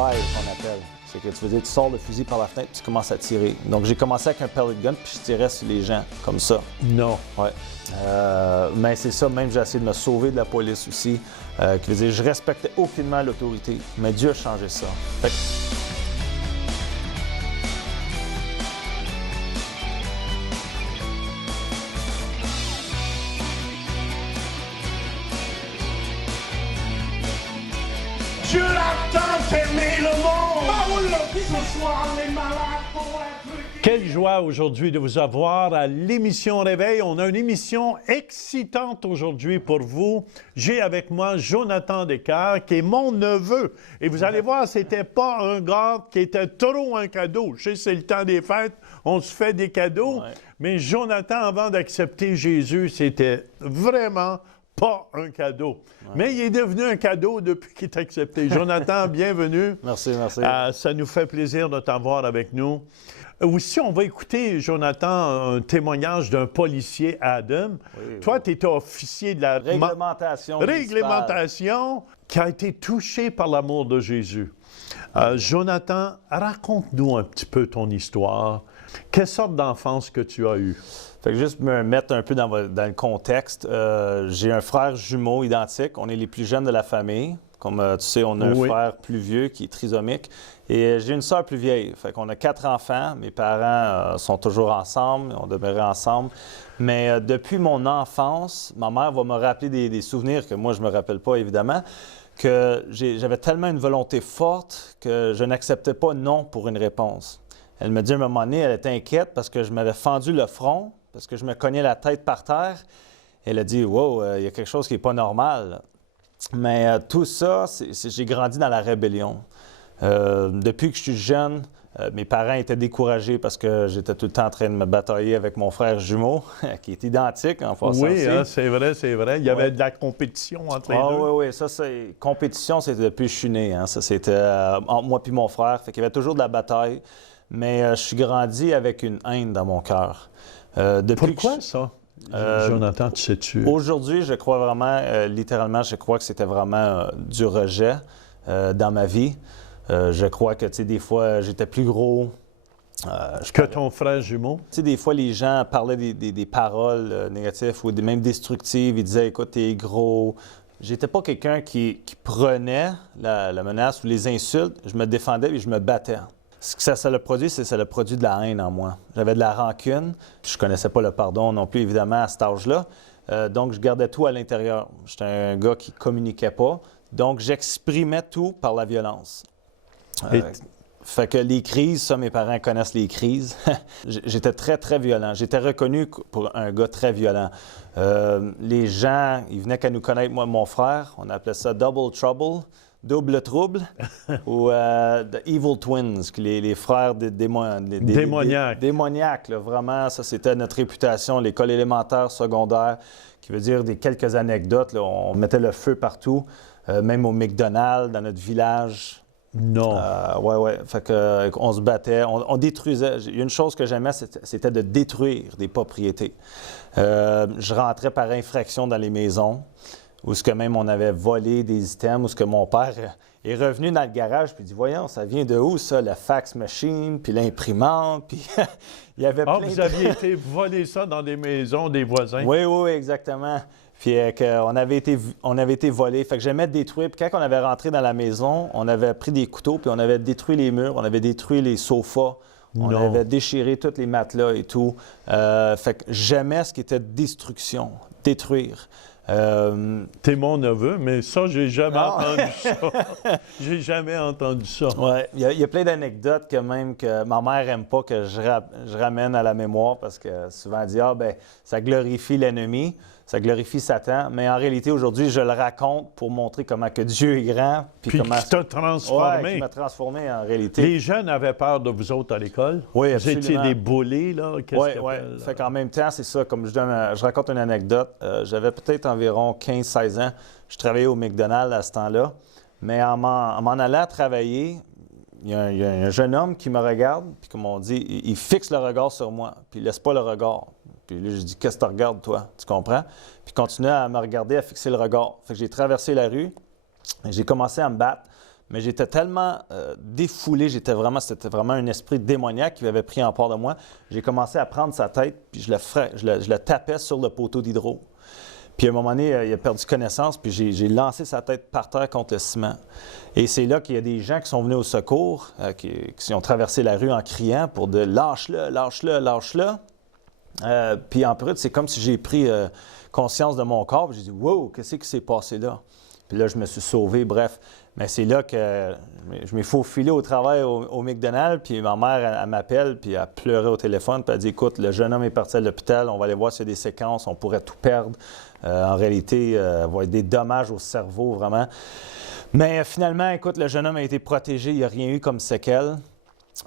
drive-by qu'on appelle. C'est que tu veux dire, tu sors le fusil par la fenêtre puis tu commences à tirer. Donc j'ai commencé avec un pellet gun puis je tirais sur les gens comme ça. Non. Ouais. Mais c'est ça, même j'ai essayé de me sauver de la police aussi. Qui veut dire, je respectais aucunement l'autorité, mais Dieu a changé ça. Fait que... Dieu l'attend d'aimer le monde. Ce soir, les malades pour être... Quelle joie aujourd'hui de vous avoir à l'émission Réveil. On a une émission excitante aujourd'hui pour vous. J'ai avec moi Jonathan Descartes, qui est mon neveu. Et vous allez voir, c'était pas un gars qui était trop un cadeau. Je sais, c'est le temps des fêtes, on se fait des cadeaux. Ouais. Mais Jonathan, avant d'accepter Jésus, c'était vraiment pas un cadeau. Ouais. Mais il est devenu un cadeau depuis qu'il est accepté. Jonathan, bienvenue. Merci, merci. Ça nous fait plaisir de t'avoir avec nous. Aussi, on va écouter, Jonathan, un témoignage d'un policier, Adam. Oui, toi, tu étais officier de la réglementation qui a été touché par l'amour de Jésus. Jonathan, raconte-nous un petit peu ton histoire. Quelle sorte d'enfance que tu as eue? Fait que juste me mettre un peu dans le contexte, j'ai un frère jumeau identique. On est les plus jeunes de la famille. Comme tu sais, on a un frère plus vieux qui est trisomique. Et j'ai une sœur plus vieille. Fait qu'on a 4 enfants. Mes parents sont toujours ensemble. On demeurait ensemble. Mais depuis mon enfance, ma mère va me rappeler des souvenirs que moi, je ne me rappelle pas, évidemment, que j'avais tellement une volonté forte que je n'acceptais pas non pour une réponse. Elle me dit à un moment donné, elle était inquiète parce que je m'avais fendu le front, parce que je me cognais la tête par terre. Elle a dit « Wow, il y a quelque chose qui n'est pas normal ». Mais tout ça, j'ai grandi dans la rébellion. Depuis que je suis jeune, mes parents étaient découragés parce que j'étais tout le temps en train de me batailler avec mon frère jumeau, qui est identique en passant. Oui, hein, c'est vrai, c'est vrai. Il y avait de la compétition entre les deux. Oui. Ça, c'est... Compétition, c'était depuis que je suis né. Hein. Ça, c'était entre moi et mon frère. Fait qu'il y avait toujours de la bataille. Mais je suis grandi avec une haine dans mon cœur. Pourquoi ça? Jonathan, tu sais-tu? Aujourd'hui, je crois vraiment, littéralement, je crois que c'était vraiment du rejet dans ma vie. Je crois que, tu sais, des fois, j'étais plus gros. Que ton frère jumeau? Tu sais, des fois, les gens parlaient des paroles négatives ou même destructives. Ils disaient, écoute, t'es gros. J'étais pas quelqu'un qui prenait la menace ou les insultes. Je me défendais et je me battais. Ce que ça l'a produit, c'est que ça l'a produit de la haine en moi. J'avais de la rancune. Je ne connaissais pas le pardon non plus, évidemment, à cet âge-là. Donc, je gardais tout à l'intérieur. J'étais un gars qui ne communiquait pas. Donc, j'exprimais tout par la violence. Fait que les crises, ça, mes parents connaissent les crises. J'étais très, très violent. J'étais reconnu pour un gars très violent. Les gens, ils venaient qu'à nous connaître, moi et mon frère. On appelait ça « double trouble ». Double trouble ou The Evil Twins, les frères démoniaques. Démoniaques, là, vraiment, ça c'était notre réputation, l'école élémentaire, secondaire, qui veut dire quelques anecdotes. Là, on mettait le feu partout, même au McDonald's, dans notre village. Non. Oui. Fait que, on se battait, on détruisait. Une chose que j'aimais, c'était de détruire des propriétés. Je rentrais par infraction dans les maisons. Où ce que même on avait volé des items, où ce que mon père est revenu dans le garage puis dit « Voyons, ça vient de où ça, la fax machine, puis l'imprimante, puis il y avait plein vous aviez été voler ça dans des maisons des voisins? Oui, exactement. Puis on avait été volés. Fait que j'aimais détruire. Puis quand on avait rentré dans la maison, on avait pris des couteaux, puis on avait détruit les murs, on avait détruit les sofas. On avait déchiré tous les matelas et tout. Fait que j'aimais ce qui était destruction, détruire. T'es mon neveu, mais ça, j'ai jamais entendu ça. J'ai jamais entendu ça. Oui, il y a plein d'anecdotes que même que ma mère n'aime pas que je ramène à la mémoire parce que souvent elle dit « Ah, ben ça glorifie l'ennemi, ça glorifie Satan. » Mais en réalité, aujourd'hui, je le raconte pour montrer comment que Dieu est grand. Puis comment... qui t'a transformé. Oui, qui m'a transformé en réalité. Les jeunes avaient peur de vous autres à l'école? Oui, absolument. Vous étiez des bullies, là? Oui. Fait qu'en même temps, c'est ça, comme je raconte une anecdote. J'avais peut-être environ 15-16 ans. Je travaillais au McDonald's à ce temps-là. Mais en m'en allant travailler, il y a un jeune homme qui me regarde, puis comme on dit, il fixe le regard sur moi, puis il laisse pas le regard. Puis là, je dis « Qu'est-ce que tu regardes, toi? » Tu comprends? Puis il continue à me regarder, à fixer le regard. Fait que j'ai traversé la rue, et j'ai commencé à me battre. mais j'étais tellement défoulé, c'était vraiment un esprit démoniaque qui avait pris en part de moi. J'ai commencé à prendre sa tête, puis je le tapais sur le poteau d'hydro. Puis à un moment donné, il a perdu connaissance, puis j'ai lancé sa tête par terre contre le ciment. Et c'est là qu'il y a des gens qui sont venus au secours, qui ont traversé la rue en criant pour de « lâche-le, lâche-le, lâche-le ». Puis en brut, c'est comme si j'ai pris conscience de mon corps, puis j'ai dit « wow, qu'est-ce qui s'est passé là? » Puis là, je me suis sauvé, bref. Mais c'est là que je m'ai faufilé au travail au McDonald's, puis ma mère, elle m'appelle, puis elle pleurait au téléphone, puis elle dit « Écoute, le jeune homme est parti à l'hôpital, on va aller voir s'il y a des séquences, on pourrait tout perdre. En réalité, il va y avoir des dommages au cerveau, vraiment. » Mais finalement, écoute, le jeune homme a été protégé, il n'y a rien eu comme séquelles.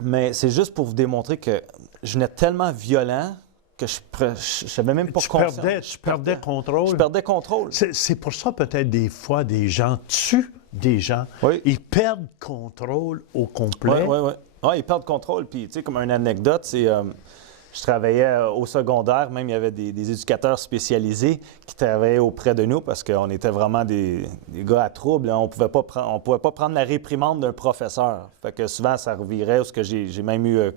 Mais c'est juste pour vous démontrer que je venais tellement violent que je ne savais même pas conscience. Tu perdais contrôle. Je perdais contrôle. C'est pour ça, peut-être, des fois, des gens tuent des gens. Oui. Ils perdent contrôle au complet. Oui. Ouais, ils perdent contrôle. Puis, tu sais, comme une anecdote, c'est... je travaillais au secondaire, même il y avait des éducateurs spécialisés qui travaillaient auprès de nous parce qu'on était vraiment des gars à trouble. On pouvait pas prendre la réprimande d'un professeur. Fait que souvent, ça revirait où j'ai même eu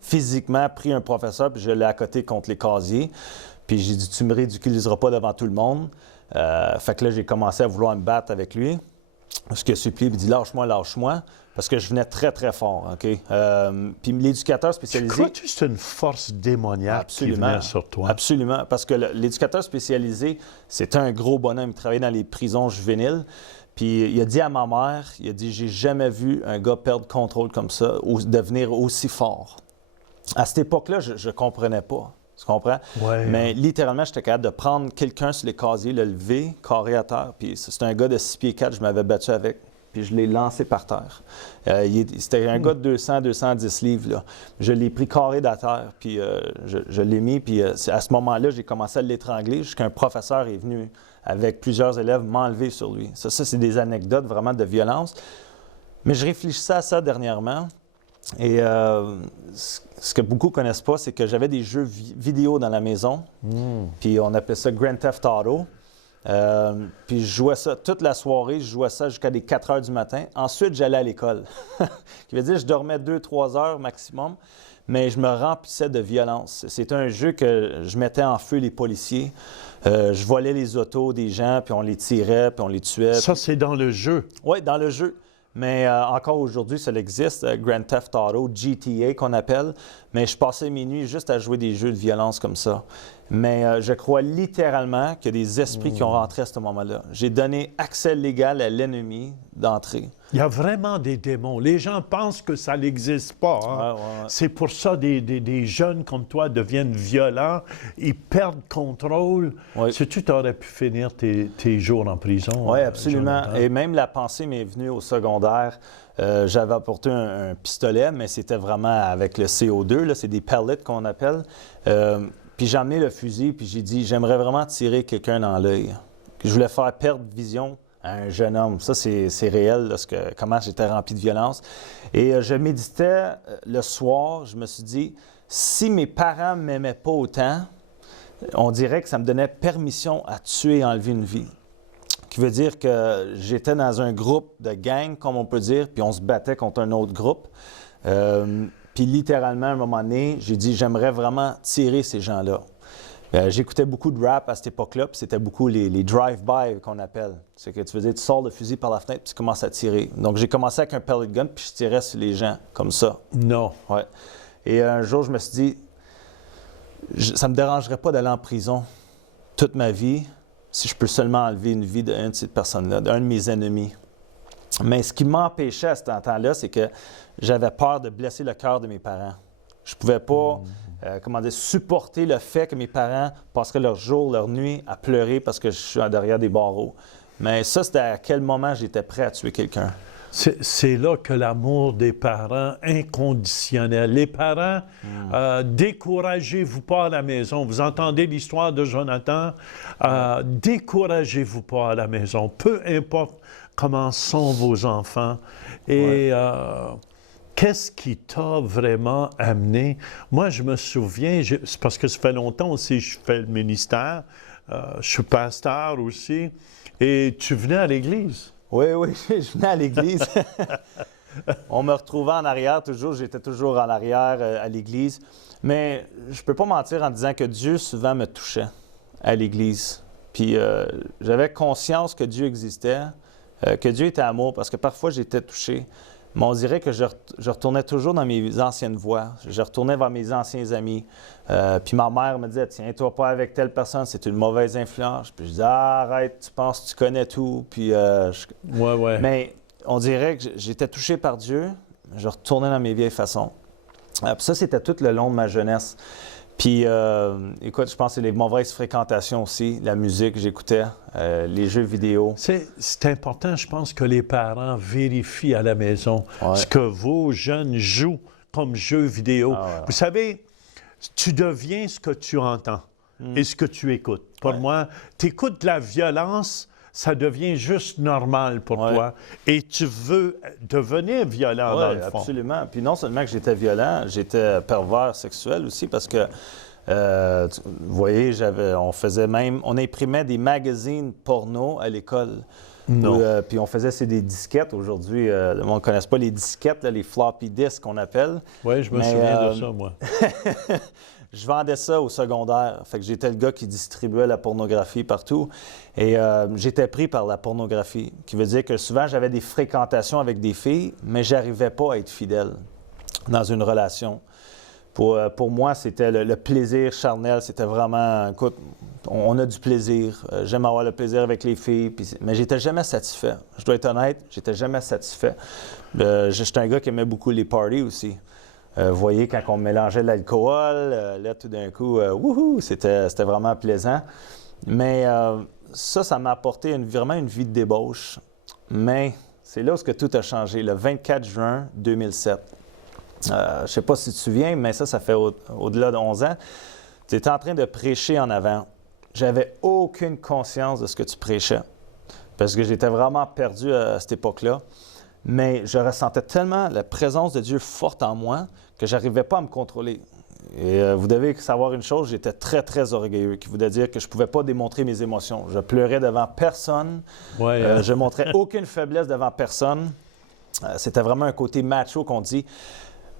physiquement pris un professeur puis je l'ai accoté contre les casiers. Puis j'ai dit « Tu me ridiculiseras pas devant tout le monde. » Fait que là, j'ai commencé à vouloir me battre avec lui. Ce qui a supplié, il dit « Lâche-moi, lâche-moi. » Parce que je venais très, très fort, OK? Puis l'éducateur spécialisé... Tu crois que c'est une force démoniaque qui venait sur toi? Absolument, parce que l'éducateur spécialisé, c'est un gros bonhomme. Il travaillait dans les prisons juvéniles. Puis il a dit à ma mère, il a dit « J'ai jamais vu un gars perdre contrôle comme ça, ou devenir aussi fort. » À cette époque-là, je ne comprenais pas. Tu comprends? Ouais. Mais littéralement, j'étais capable de prendre quelqu'un sur les casiers, le lever, carré à terre. Puis c'est un gars de 6 pieds 4, je m'avais battu avec. Puis je l'ai lancé par terre. C'était un gars de 200-210 livres. Là. Je l'ai pris carré à terre, puis je l'ai mis. Puis à ce moment-là, j'ai commencé à l'étrangler jusqu'à un professeur est venu avec plusieurs élèves m'enlever sur lui. Ça c'est des anecdotes vraiment de violence. Mais je réfléchissais à ça dernièrement. Et ce que beaucoup ne connaissent pas, c'est que j'avais des jeux vidéo dans la maison. Puis on appelait ça Grand Theft Auto. Puis je jouais ça toute la soirée, je jouais ça jusqu'à des 4 heures du matin. Ensuite, j'allais à l'école. Ce qui veut dire que je dormais 2-3 heures maximum, mais je me remplissais de violence. C'était un jeu que je mettais en feu les policiers. Je volais les autos des gens, puis on les tirait, puis on les tuait. Ça, c'est dans le jeu? Oui, dans le jeu. Mais encore aujourd'hui, ça existe, Grand Theft Auto, GTA qu'on appelle. Mais je passais mes nuits juste à jouer des jeux de violence comme ça. Mais je crois littéralement qu'il y a des esprits qui ont rentré à ce moment-là. J'ai donné accès légal à l'ennemi d'entrer. Il y a vraiment des démons. Les gens pensent que ça n'existe pas. Hein? Ouais. C'est pour ça des jeunes comme toi deviennent violents. Ils perdent contrôle. Oui. Sais-tu, tu aurais pu finir tes jours en prison? Oui, absolument. Jonathan? Et même la pensée m'est venue au secondaire. J'avais apporté un pistolet, mais c'était vraiment avec le CO2. Là, c'est des pellets qu'on appelle. Puis j'ai amené le fusil, puis j'ai dit, j'aimerais vraiment tirer quelqu'un dans l'œil. Je voulais faire perdre vision à un jeune homme. Ça, c'est réel, là, comment j'étais rempli de violence. Et je méditais le soir, je me suis dit, si mes parents ne m'aimaient pas autant, on dirait que ça me donnait permission à tuer et enlever une vie. Qui veut dire que j'étais dans un groupe de gang, comme on peut dire, puis on se battait contre un autre groupe. Puis littéralement, à un moment donné, j'ai dit, j'aimerais vraiment tirer ces gens-là. J'écoutais beaucoup de rap à cette époque-là, puis c'était beaucoup les drive-by qu'on appelle. C'est que tu veux dire, tu sors le fusil par la fenêtre, puis tu commences à tirer. Donc j'ai commencé avec un pellet gun, puis je tirais sur les gens, comme ça. Non. Ouais. Et un jour, je me suis dit, ça ne me dérangerait pas d'aller en prison toute ma vie si je peux seulement enlever une vie d'une de ces personnes-là, d'un de mes ennemis. Mais ce qui m'empêchait à ce temps-là, c'est que j'avais peur de blesser le cœur de mes parents. Je ne pouvais pas supporter le fait que mes parents passeraient leur jour, leur nuit à pleurer parce que je suis derrière des barreaux. Mais ça, c'était à quel moment j'étais prêt à tuer quelqu'un. C'est là que l'amour des parents inconditionnel. Les parents, découragez-vous pas à la maison. Vous entendez l'histoire de Jonathan? Découragez-vous pas à la maison. Peu importe comment sont vos enfants. Et qu'est-ce qui t'a vraiment amené? Moi, je me souviens, c'est parce que ça fait longtemps aussi que je fais le ministère. Je suis pasteur aussi. Et tu venais à l'église. Oui, je venais à l'église. On me retrouvait en arrière toujours. J'étais toujours en arrière à l'église. Mais je ne peux pas mentir en disant que Dieu souvent me touchait à l'église. Puis j'avais conscience que Dieu existait, que Dieu était amour, parce que parfois j'étais touché. Mais on dirait que je retournais toujours dans mes anciennes voies. Je retournais vers mes anciens amis. Puis ma mère me disait, tiens-toi pas avec telle personne, c'est une mauvaise influence. Puis je disais, arrête, tu penses que tu connais tout. Puis, Ouais. Mais on dirait que j'étais touché par Dieu. Je retournais dans mes vieilles façons. Puis ça, c'était tout le long de ma jeunesse. Puis, écoute, je pense que c'est les mauvaises fréquentations aussi, la musique que j'écoutais, les jeux vidéo. C'est important, je pense, que les parents vérifient à la maison ce que vos jeunes jouent comme jeux vidéo. Vous savez, tu deviens ce que tu entends et ce que tu écoutes. Pour moi, tu écoutes de la violence, ça devient juste normal pour toi. Et tu veux devenir violent dans le fond. Absolument. Puis non seulement que j'étais violent, j'étais pervers sexuel aussi parce que, vous voyez, on imprimait des magazines porno à l'école. Puis on faisait des disquettes. Aujourd'hui, le monde ne connaît pas les disquettes, là, les floppy disks qu'on appelle. Oui, je me souviens de ça, moi. Je vendais ça au secondaire. Fait que j'étais le gars qui distribuait la pornographie partout. Et j'étais pris par la pornographie, qui veut dire que souvent, j'avais des fréquentations avec des filles, mais je n'arrivais pas à être fidèle dans une relation. Pour moi, c'était le plaisir charnel. C'était vraiment, écoute, on a du plaisir. J'aime avoir le plaisir avec les filles, mais j'étais jamais satisfait. Je dois être honnête, j'étais jamais satisfait. J'étais un gars qui aimait beaucoup les parties aussi. Vous voyez, quand on mélangeait l'alcool, là, tout d'un coup, wouhou, c'était vraiment plaisant. Mais ça m'a apporté vraiment une vie de débauche. Mais c'est là où tout a changé, le 24 juin 2007. Je ne sais pas si tu te souviens, mais ça fait au-delà de 11 ans. Tu étais en train de prêcher en avant. J'avais aucune conscience de ce que tu prêchais, parce que j'étais vraiment perdu à cette époque-là. Mais je ressentais tellement la présence de Dieu forte en moi que je n'arrivais pas à me contrôler. Et vous devez savoir une chose, j'étais très, très orgueilleux, qui voulait dire que je ne pouvais pas démontrer mes émotions. Je pleurais devant personne. Je ne montrais aucune faiblesse devant personne. C'était vraiment un côté macho qu'on dit.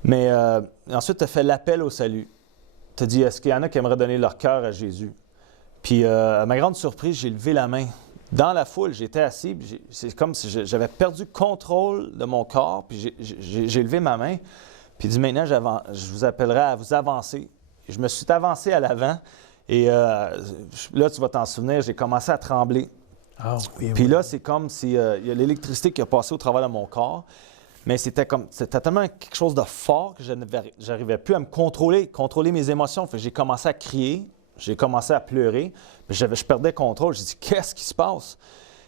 Mais ensuite, tu as fait l'appel au salut. Tu as dit, est-ce qu'il y en a qui aimeraient donner leur cœur à Jésus? Puis, à ma grande surprise, j'ai levé la main. Dans la foule, j'étais assis, c'est comme si j'avais perdu contrôle de mon corps, puis j'ai levé ma main, puis dit maintenant, je vous appellerai à vous avancer. Et je me suis avancé à l'avant, et là, tu vas t'en souvenir, j'ai commencé à trembler. Puis là, c'est comme s'il y a l'électricité qui a passé au travers de mon corps, mais c'était tellement quelque chose de fort que je n'arrivais plus à me contrôler mes émotions. Fait que j'ai commencé à crier. J'ai commencé à pleurer, puis je perdais contrôle. J'ai dit, qu'est-ce qui se passe?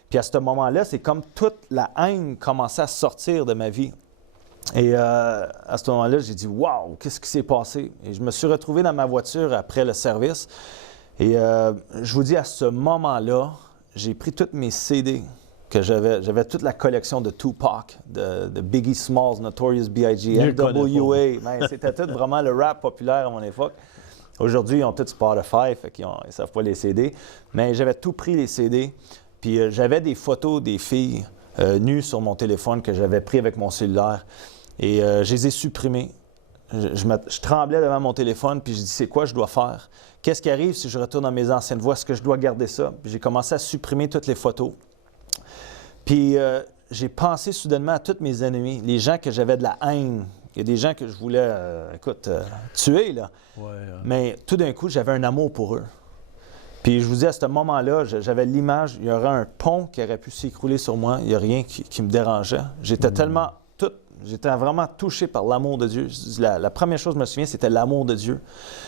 Puis à ce moment-là, c'est comme toute la haine commençait à sortir de ma vie. Et à ce moment-là, j'ai dit, waouh, qu'est-ce qui s'est passé? Et je me suis retrouvé dans ma voiture après le service. Et je vous dis, à ce moment-là, j'ai pris tous mes CD que j'avais. J'avais toute la collection de Tupac, de Biggie Smalls, Notorious B.I.G., NWA. C'était tout vraiment le rap populaire à mon époque. Aujourd'hui, ils ont tout Spotify, fait qu'ils ne savent pas les CD. Mais j'avais tout pris, les CD. Puis j'avais des photos des filles nues sur mon téléphone que j'avais pris avec mon cellulaire. Et je les ai supprimées. Je tremblais devant mon téléphone, puis je dis, c'est quoi je dois faire? Qu'est-ce qui arrive si je retourne dans mes anciennes voix? Est-ce que je dois garder ça? Puis j'ai commencé à supprimer toutes les photos. Puis j'ai pensé soudainement à tous mes ennemis, les gens que j'avais de la haine. Il y a des gens que je voulais, tuer, là. Mais tout d'un coup, j'avais un amour pour eux. Puis je vous dis, à ce moment-là, j'avais l'image, il y aurait un pont qui aurait pu s'écrouler sur moi. Il n'y a rien qui me dérangeait. J'étais j'étais vraiment touché par l'amour de Dieu. La première chose que je me souviens, c'était l'amour de Dieu.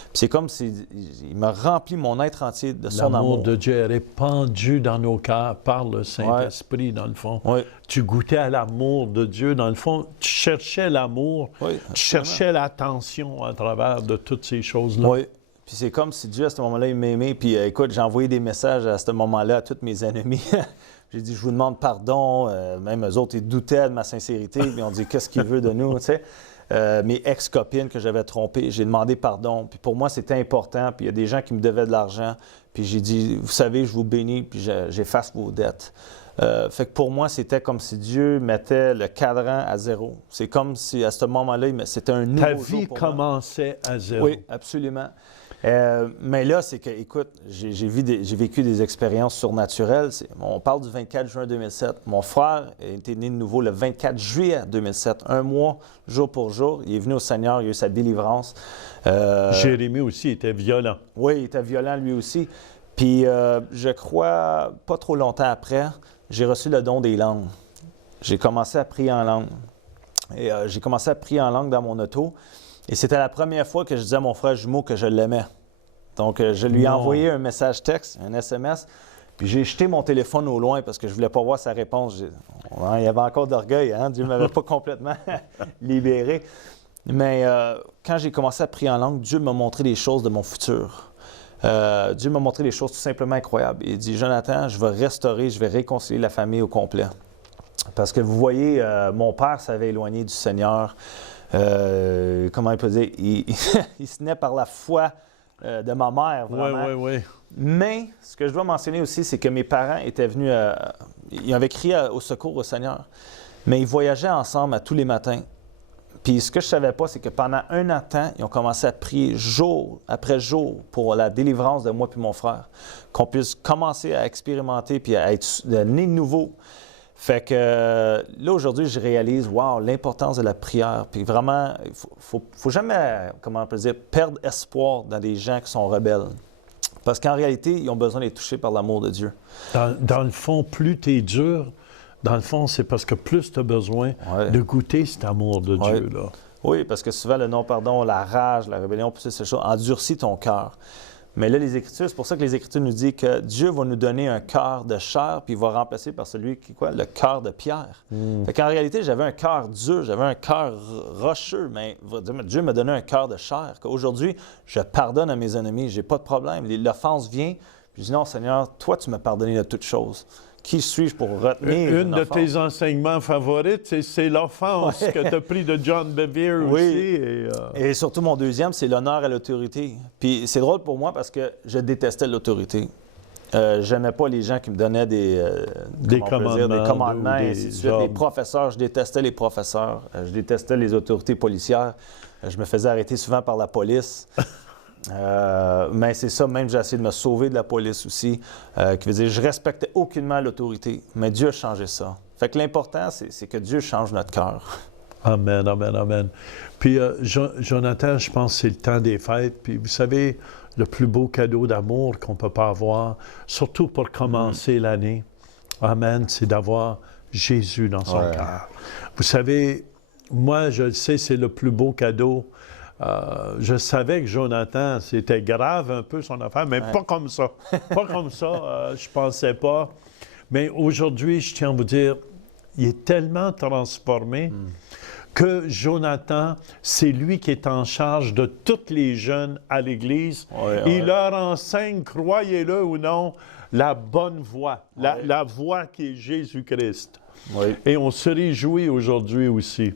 Puis c'est comme s'il m'a rempli mon être entier de son amour. L'amour de Dieu est répandu dans nos cœurs par le Saint-Esprit, dans le fond. Tu goûtais à l'amour de Dieu, dans le fond. Tu cherchais l'amour, tu cherchais l'attention à travers de toutes ces choses-là. Oui. Puis c'est comme si Dieu, à ce moment-là, il m'aimait. Puis écoute, j'ai envoyé des messages à ce moment-là à tous mes ennemis. J'ai dit, je vous demande pardon. Même eux autres, ils doutaient de ma sincérité. Ils ont dit, qu'est-ce qu'il veut de nous, tu sais. Mes ex-copines que j'avais trompées, j'ai demandé pardon. Puis pour moi, c'était important. Puis il y a des gens qui me devaient de l'argent. Puis j'ai dit, vous savez, je vous bénis, puis j'efface vos dettes. Fait que pour moi, c'était comme si Dieu mettait le cadran à zéro. C'est comme si, à ce moment-là, c'était un nouveau jour pour moi. Ta vie commençait à zéro. Oui, absolument. Mais là, c'est que, écoute, j'ai vécu des expériences surnaturelles. On parle du 24 juin 2007. Mon frère était né de nouveau le 24 juillet 2007. Un mois, jour pour jour. Il est venu au Seigneur, il a eu sa délivrance. Jérémie aussi était violent. Oui, il était violent lui aussi. Puis, je crois, pas trop longtemps après, j'ai reçu le don des langues. J'ai commencé à prier en langue. Et j'ai commencé à prier en langue dans mon auto. Et c'était la première fois que je disais à mon frère jumeau que je l'aimais. Donc, je lui ai envoyé un message texte, un SMS, puis j'ai jeté mon téléphone au loin parce que je ne voulais pas voir sa réponse. Il y avait encore d'orgueil, hein? Dieu ne m'avait pas complètement libéré. Mais quand j'ai commencé à prier en langue, Dieu m'a montré des choses de mon futur. Dieu m'a montré des choses tout simplement incroyables. Il dit, Jonathan, je vais restaurer, je vais réconcilier la famille au complet. Parce que vous voyez, mon père s'avait éloigné du Seigneur. Comment il peut dire? Il se naît par la foi de ma mère, vraiment. Oui. Mais ce que je dois mentionner aussi, c'est que mes parents étaient venus, ils avaient crié au secours au Seigneur, mais ils voyageaient ensemble à tous les matins. Puis ce que je ne savais pas, c'est que pendant un an de temps, ils ont commencé à prier jour après jour pour la délivrance de moi et mon frère, qu'on puisse commencer à expérimenter puis à être né de nouveau. Fait que là, aujourd'hui, je réalise, wow, l'importance de la prière. Puis vraiment, il faut jamais, comment on peut dire, perdre espoir dans des gens qui sont rebelles. Parce qu'en réalité, ils ont besoin d'être touchés par l'amour de Dieu. Dans le fond, plus tu es dur, dans le fond, c'est parce que plus tu as besoin de goûter cet amour de Dieu. Là. Oui, parce que souvent, le non-pardon, la rage, la rébellion, toutes ces choses endurcit ton cœur. Mais là, les Écritures, c'est pour ça que les Écritures nous disent que Dieu va nous donner un cœur de chair, puis il va remplacer par celui qui, le cœur de pierre. Fait qu'en réalité, j'avais un cœur dur, j'avais un cœur rocheux, mais Dieu m'a donné un cœur de chair. Qu'aujourd'hui, je pardonne à mes ennemis, j'ai pas de problème. L'offense vient, puis je dis non, Seigneur, toi, tu m'as pardonné de toutes choses. Qui suis-je pour retenir une de tes enseignements favorites, c'est l'offense que tu as pris de John Bevere aussi. Et surtout, mon deuxième, c'est l'honneur à l'autorité. Puis c'est drôle pour moi parce que je détestais l'autorité. J'aimais pas les gens qui me donnaient des commandements, et ainsi de suite. Les professeurs, je détestais les professeurs. Je détestais les autorités policières. Je me faisais arrêter souvent par la police. Mais c'est ça, même j'ai essayé de me sauver de la police aussi, qui veut dire je respectais aucunement l'autorité, mais Dieu a changé ça. Fait que l'important, c'est que Dieu change notre cœur. Amen, amen, amen. Puis Jonathan, je pense que c'est le temps des fêtes, puis vous savez, le plus beau cadeau d'amour qu'on peut pas avoir, surtout pour commencer l'année, amen, c'est d'avoir Jésus dans son cœur. Vous savez, moi, je le sais, c'est le plus beau cadeau. Je savais que Jonathan, c'était grave un peu son affaire, mais pas comme ça. Pas comme ça, je pensais pas. Mais aujourd'hui, je tiens à vous dire, il est tellement transformé que Jonathan, c'est lui qui est en charge de tous les jeunes à l'Église. Il leur enseigne, croyez-le ou non, la bonne voie, la voie qui est Jésus-Christ. Et on se réjouit aujourd'hui aussi.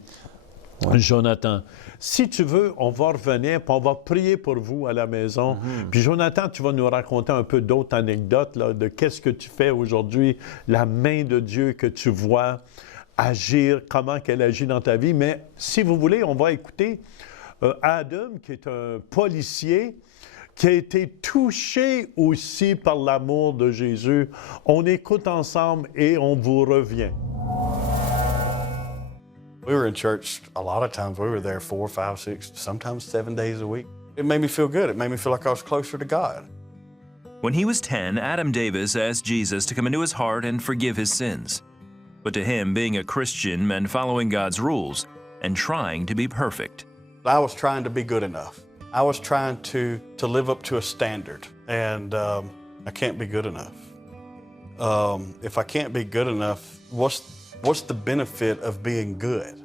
Jonathan, si tu veux, on va revenir, puis on va prier pour vous à la maison. Puis Jonathan, tu vas nous raconter un peu d'autres anecdotes là, de qu'est-ce que tu fais aujourd'hui, la main de Dieu que tu vois agir, comment qu'elle agit dans ta vie. Mais si vous voulez, on va écouter Adam, qui est un policier, qui a été touché aussi par l'amour de Jésus. On écoute ensemble et on vous revient. We were in church a lot of times. We were there 4, 5, 6, sometimes 7 days a week. It made me feel good. It made me feel like I was closer to God. When he was 10, Adam Davis asked Jesus to come into his heart and forgive his sins. But to him, being a Christian meant following God's rules and trying to be perfect. I was trying to be good enough. I was trying to live up to a standard, and I can't be good enough. If I can't be good enough, what's the benefit of being good?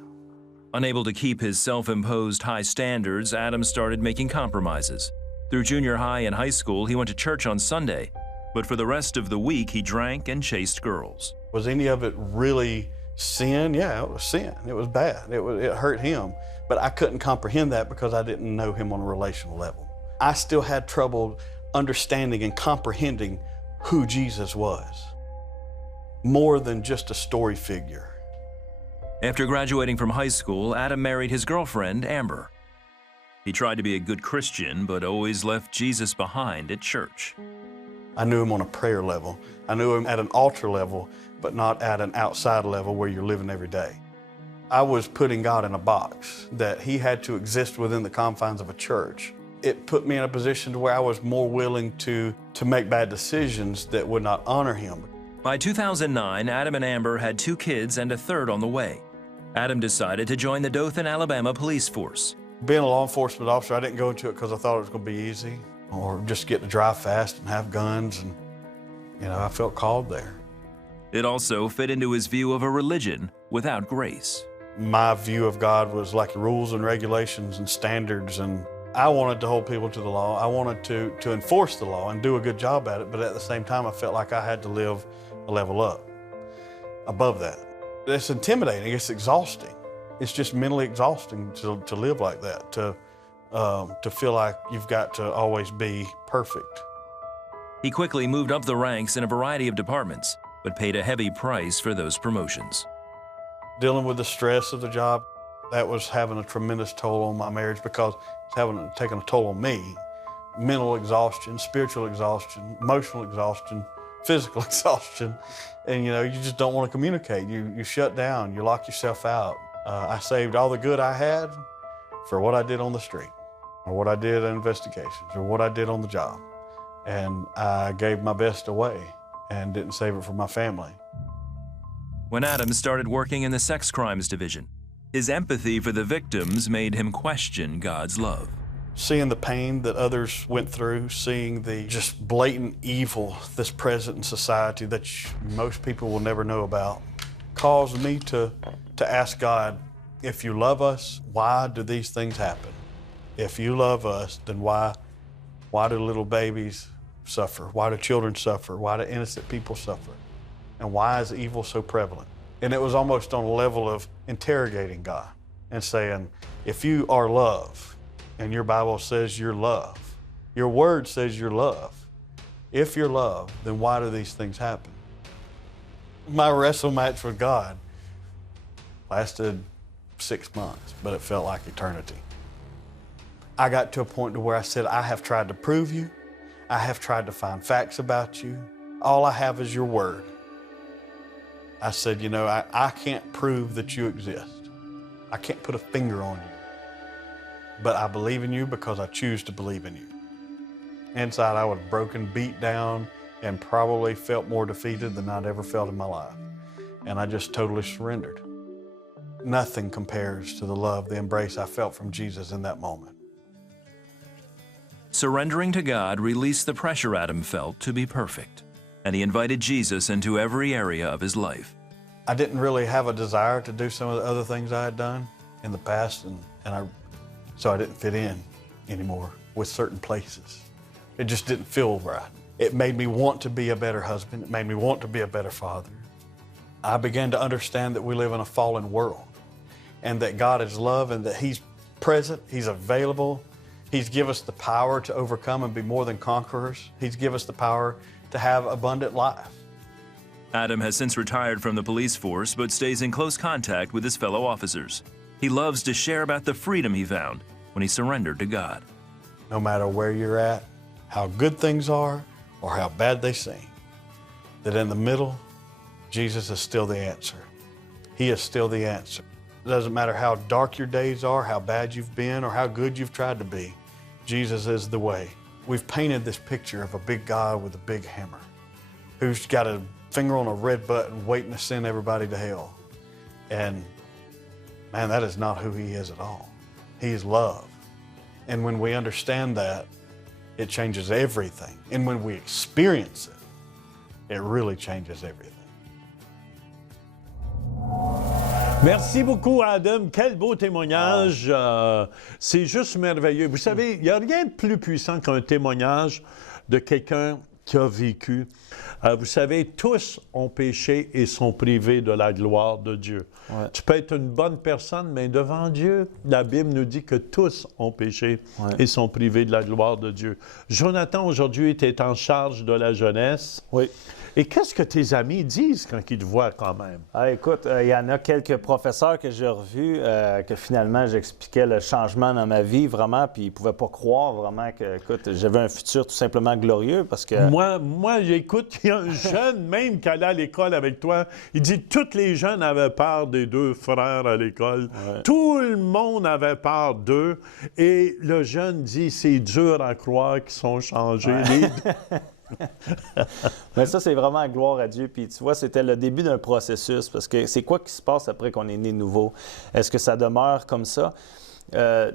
Unable to keep his self-imposed high standards, Adam started making compromises. Through junior high and high school, he went to church on Sunday, but for the rest of the week, he drank and chased girls. Was any of it really sin? Yeah, it was sin. It was bad. It hurt him. But I couldn't comprehend that because I didn't know him on a relational level. I still had trouble understanding and comprehending who Jesus was. more than just a story figure. After graduating from high school, Adam married his girlfriend, Amber. He tried to be a good Christian, but always left Jesus behind at church. I knew him on a prayer level. I knew him at an altar level, but not at an outside level where you're living every day. I was putting God in a box, that he had to exist within the confines of a church. It put me in a position to where I was more willing to make bad decisions that would not honor him. By 2009, Adam and Amber had 2 kids and a third on the way. Adam decided to join the Dothan, Alabama police force. Being a law enforcement officer, I didn't go into it because I thought it was going to be easy, or just get to drive fast and have guns, and I felt called there. It also fit into his view of a religion without grace. My view of God was like rules and regulations and standards, and I wanted to hold people to the law. I wanted to enforce the law and do a good job at it, but at the same time, I felt like I had to live a level up, above that. It's intimidating, it's exhausting. It's just mentally exhausting to live like that, to feel like you've got to always be perfect. He quickly moved up the ranks in a variety of departments, but paid a heavy price for those promotions. Dealing with the stress of the job, that was having a tremendous toll on my marriage because it's taking a toll on me. Mental exhaustion, spiritual exhaustion, emotional exhaustion, physical exhaustion, and you just don't want to communicate. You shut down, you lock yourself out. I saved all the good I had for what I did on the street, or what I did in investigations, or what I did on the job. And I gave my best away and didn't save it for my family. When Adam started working in the sex crimes division, his empathy for the victims made him question God's love. Seeing the pain that others went through, seeing the just blatant evil that's present in society that most people will never know about, caused me to ask God, if you love us, why do these things happen? If you love us, then why do little babies suffer? Why do children suffer? Why do innocent people suffer? And why is evil so prevalent? And it was almost on a level of interrogating God and saying, if you are love, and your Bible says you're love, your word says you're love, if you're love, then why do these things happen? My wrestle match with God lasted 6 months, but it felt like eternity. I got to a point to where I said, I have tried to prove you. I have tried to find facts about you. All I have is your word. I said, I can't prove that you exist. I can't put a finger on you. But I believe in you because I choose to believe in you. Inside, I was broken, beat down, and probably felt more defeated than I'd ever felt in my life. And I just totally surrendered. Nothing compares to the love, the embrace I felt from Jesus in that moment. Surrendering to God released the pressure Adam felt to be perfect, and he invited Jesus into every area of his life. I didn't really have a desire to do some of the other things I had done in the past, so I didn't fit in anymore with certain places. It just didn't feel right. It made me want to be a better husband. It made me want to be a better father. I began to understand that we live in a fallen world and that God is love and that He's present, He's available. He's given us the power to overcome and be more than conquerors. He's given us the power to have abundant life. Adam has since retired from the police force but stays in close contact with his fellow officers. He loves to share about the freedom he found when he surrendered to God. No matter where you're at, how good things are, or how bad they seem, that in the middle, Jesus is still the answer. He is still the answer. It doesn't matter how dark your days are, how bad you've been, or how good you've tried to be. Jesus is the way. We've painted this picture of a big God with a big hammer who's got a finger on a red button waiting to send everybody to hell. And man, that is not who He is at all. He is love. And when we understand that, it changes everything. And when we experience it, it really changes everything. Merci beaucoup, Adam. Quel beau témoignage. C'est juste merveilleux. Vous savez, il n'y a rien de plus puissant qu'un témoignage de quelqu'un qui a vécu. Vous savez, tous ont péché et sont privés de la gloire de Dieu. Ouais. Tu peux être une bonne personne, mais devant Dieu, la Bible nous dit que tous ont péché et sont privés de la gloire de Dieu. Jonathan, aujourd'hui, était en charge de la jeunesse. Oui. Et qu'est-ce que tes amis disent quand ils te voient quand même? Ah, écoute, il y en a quelques professeurs que j'ai revus que finalement, j'expliquais le changement dans ma vie, vraiment, puis ils ne pouvaient pas croire vraiment que, écoute, j'avais un futur tout simplement glorieux parce que... Moi, écoute, il y a un jeune même qui allait à l'école avec toi, il dit que tous les jeunes avaient peur des deux frères à l'école. Ouais. Tout le monde avait peur d'eux. Et le jeune dit, c'est dur à croire qu'ils sont changés. Ouais. Mais ça, c'est vraiment gloire à Dieu. Puis tu vois, c'était le début d'un processus parce que c'est quoi qui se passe après qu'on est né nouveau? Est-ce que ça demeure comme ça?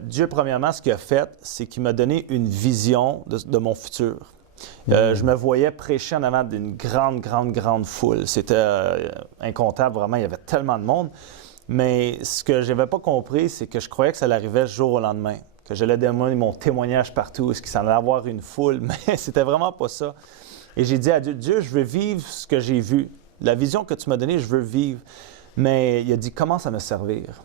Dieu, premièrement, ce qu'il a fait, c'est qu'il m'a donné une vision de mon futur. Je me voyais prêcher en avant d'une grande foule. C'était incontable, vraiment. Il y avait tellement de monde. Mais ce que je n'avais pas compris, c'est que je croyais que ça arrivait du jour au lendemain. Que j'allais donner mon témoignage partout, est-ce qu'il s'en allait avoir une foule, mais c'était vraiment pas ça. Et j'ai dit à Dieu, Dieu, je veux vivre ce que j'ai vu. La vision que tu m'as donnée, je veux vivre. Mais il a dit, commence à me servir.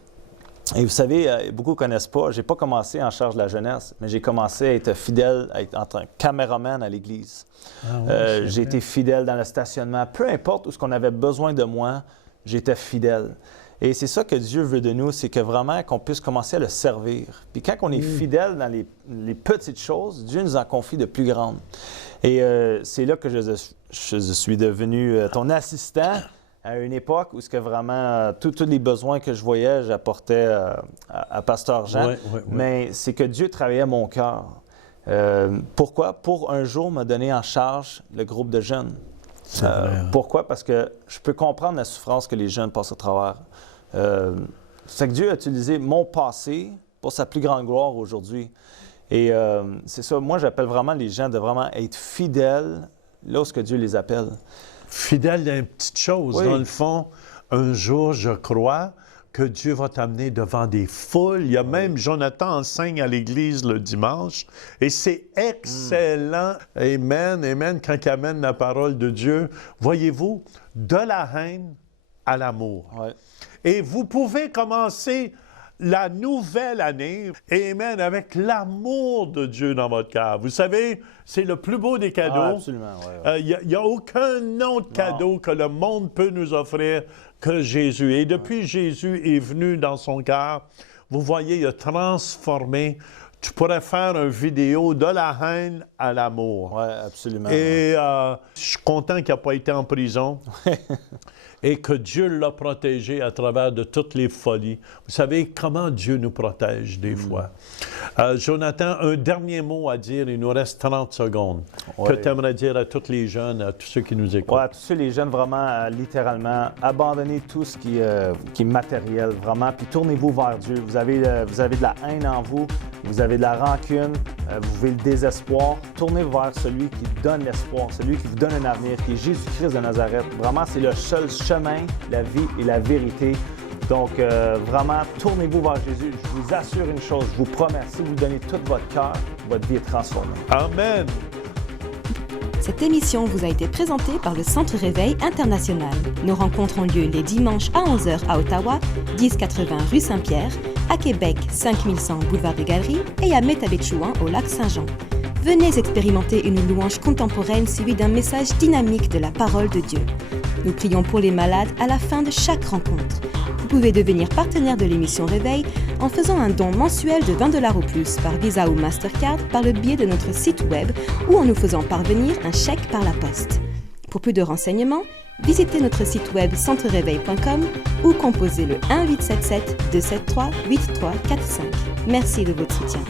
Et vous savez, beaucoup ne connaissent pas, je n'ai pas commencé en charge de la jeunesse, mais j'ai commencé à être fidèle, en tant que caméraman à l'Église. J'ai été fidèle dans le stationnement. Peu importe où ce qu'on avait besoin de moi, j'étais fidèle. Et c'est ça que Dieu veut de nous, c'est que vraiment qu'on puisse commencer à le servir. Puis quand on est fidèle dans les petites choses, Dieu nous en confie de plus grandes. Et c'est là que je suis devenu ton assistant à une époque où ce que vraiment tous les besoins que je voyais, j'apportais à Pasteur Jean. Mais c'est que Dieu travaillait mon cœur. Pourquoi? Pour un jour me donner en charge le groupe de jeunes. Pourquoi? Parce que je peux comprendre la souffrance que les jeunes passent au travers. C'est que Dieu a utilisé mon passé pour sa plus grande gloire aujourd'hui. Et c'est ça, moi j'appelle vraiment les gens de vraiment être fidèles là où ce que Dieu les appelle. Fidèles dans une petite chose. Oui. Dans le fond, un jour, je crois que Dieu va t'amener devant des foules. Il y a même Jonathan enseigne à l'Église le dimanche et c'est excellent. Amen, amen, quand il amène la parole de Dieu. Voyez-vous, de la haine à l'amour. Ouais. Et vous pouvez commencer la nouvelle année, amen, avec l'amour de Dieu dans votre cœur. Vous savez, c'est le plus beau des cadeaux. Ah, absolument, oui. Il n'y a aucun autre cadeau que le monde peut nous offrir que Jésus. Et depuis Jésus est venu dans son cœur, vous voyez, il a transformé. Tu pourrais faire une vidéo de la haine à l'amour. Oui, absolument. Et je suis content qu'il n'ait pas été en prison. Et que Dieu l'a protégé à travers de toutes les folies. Vous savez comment Dieu nous protège des fois. Jonathan, un dernier mot à dire, il nous reste 30 secondes. Que tu aimerais dire à tous les jeunes, à tous ceux qui nous écoutent? Oui, à tous les jeunes, vraiment, littéralement, abandonnez tout ce qui est matériel, vraiment, puis tournez-vous vers Dieu. Vous avez de la haine en vous, vous avez de la rancune, vous vivez le désespoir. Tournez vers celui qui donne l'espoir, celui qui vous donne un avenir, qui est Jésus-Christ de Nazareth. Vraiment, c'est le seul chemin, la vie et la vérité. Donc, vraiment, tournez-vous vers Jésus. Je vous assure une chose, je vous promets, si vous donnez tout votre cœur, votre vie est transformée. Amen! Cette émission vous a été présentée par le Centre Réveil International. Nos rencontres ont lieu les dimanches à 11h à Ottawa, 1080 rue Saint-Pierre, à Québec, 5100 boulevard des Galeries et à Métabetchouan au lac Saint-Jean. Venez expérimenter une louange contemporaine suivie d'un message dynamique de la parole de Dieu. Nous prions pour les malades à la fin de chaque rencontre. Vous pouvez devenir partenaire de l'émission Réveil en faisant un don mensuel de 20 $ ou plus par Visa ou Mastercard par le biais de notre site web ou en nous faisant parvenir un chèque par la poste. Pour plus de renseignements, visitez notre site web centreréveil.com ou composez le 1-877-273-8345. Merci de votre soutien.